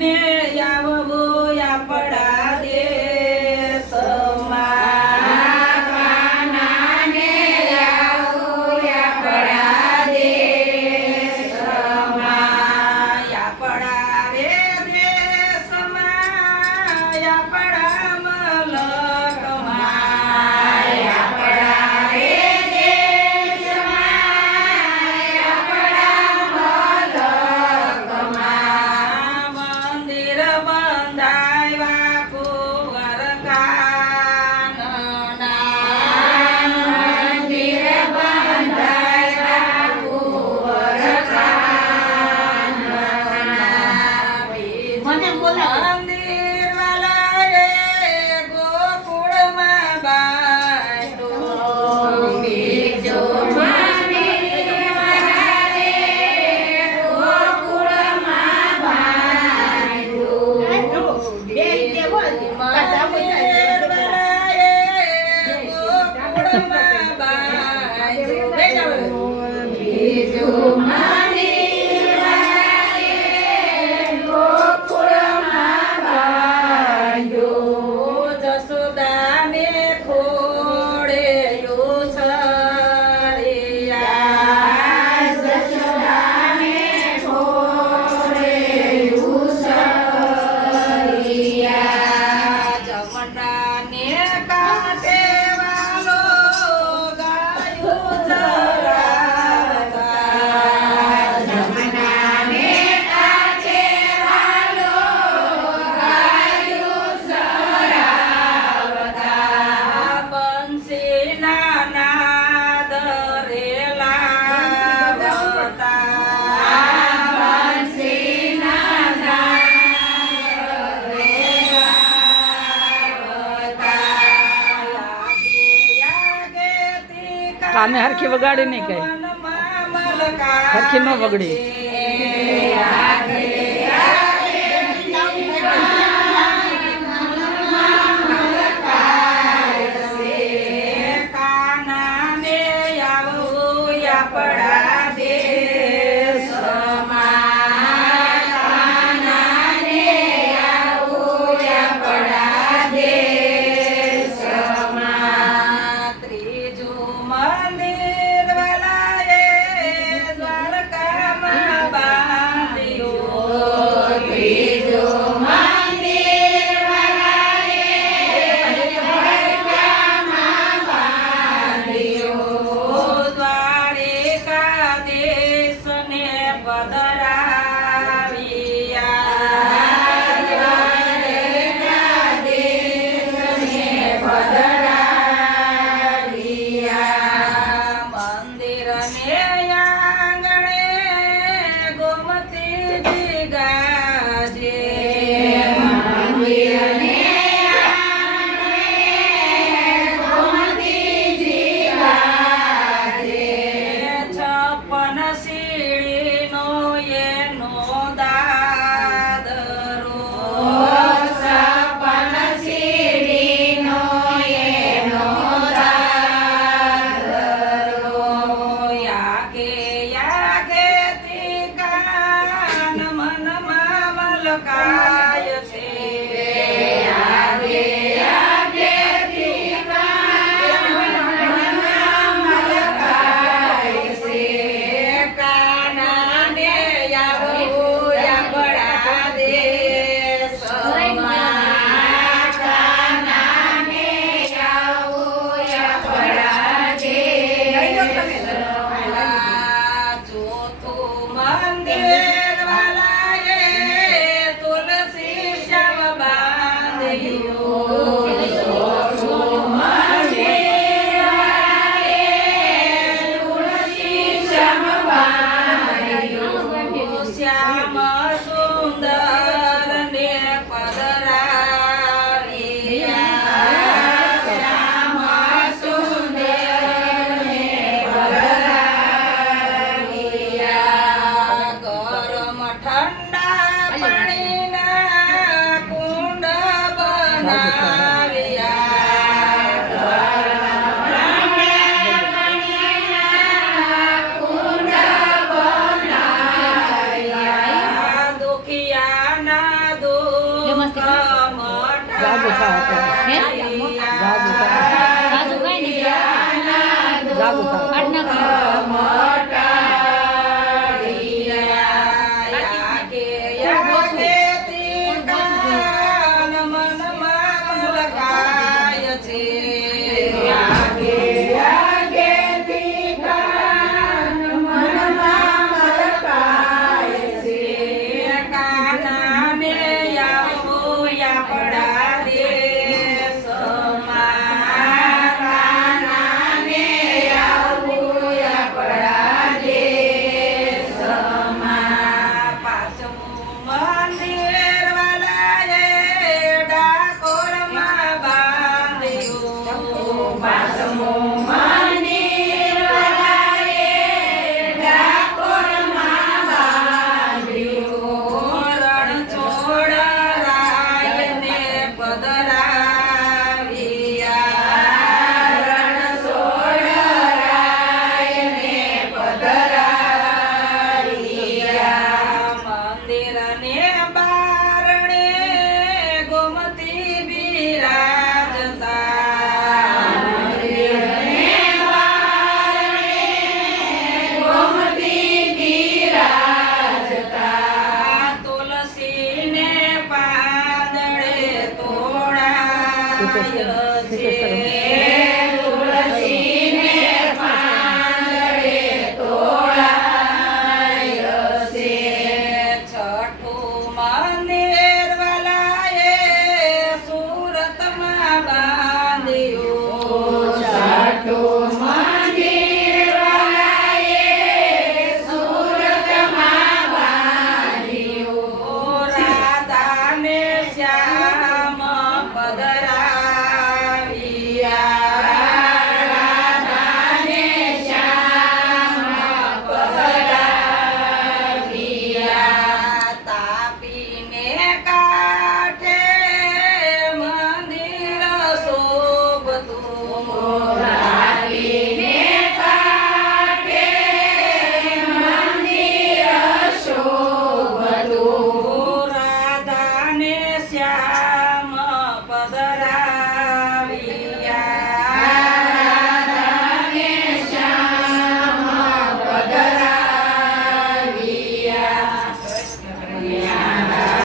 ને આવવો આપણા દેશમાં કાનાને આવવું આપણા દેશમાં. આપણા રે દેશમાં આપણા મલકમાં આપણા રે દેશમાં આપણા મંદિર બંધાવ્યા કુંવર કાનના મંદિર બંધાવ્યા કુંવર કાનના. મને મંદિર વાલાએ ગોકુળમાં બાંધ્યું. બીજો મંદિર વાળાએ ગોકુળમાં બાંધ્યું. મંદિર વાલાએ ગોકુળમાં બાંધ્યું. બીજું મંદિર વાળાએ ગોકુળમાં બાંધ્યું. જસોદાને ખોળે યુસળિયા. જશોદાને ખોળે યુસળિયા. જમનાને કાંઠે વાલો ગાયું ચરાવતા. જમનાને કાંઠે વાલો ગાયું ચરાવતા. બંસીના નાદ રેલા વતા. બંસીના નાદ કાને હરખી વગાડી નહીં કઈ હરખી ન વગડી. કાનાને આવવું આપણા દેશમાં. કાનાને આવવું આપણા દેશમાં. ત્રીજું મંદિર વાલાએ દ્વારકામાં બાંધ્યું. ત્રીજું મંદિર વાળાએ દ્વારકામાં બાંધ્યું. દ્વારિકાધીશને પધરાવ્યા. દ્વારકાધીશને પધરાવ્યા. મંદિરને આંગણે ગોમતીજી ગાજે. મંદિરને આંગણે ગોમતીજી ગાજે. 56 સીડીનો એનો દાદરો. સપન સીડીનો એનો દાદરો. યાકે યાકેથી કાન મનમાં મલકાય છે. આગે આગેથી કાનમાં મલકાય છે. કાનાને આવવું આપણા દેશમાં. કાનાને આવવું આપણા દેશમાં. ચોથું મંદિર વાલાએ તુલસી શ્યામ મસ્તી જાગો થાવ હે જાગો થાવ સાસુ કઈ નહીં જાગો થાવ આઠ ના છઠ્ઠું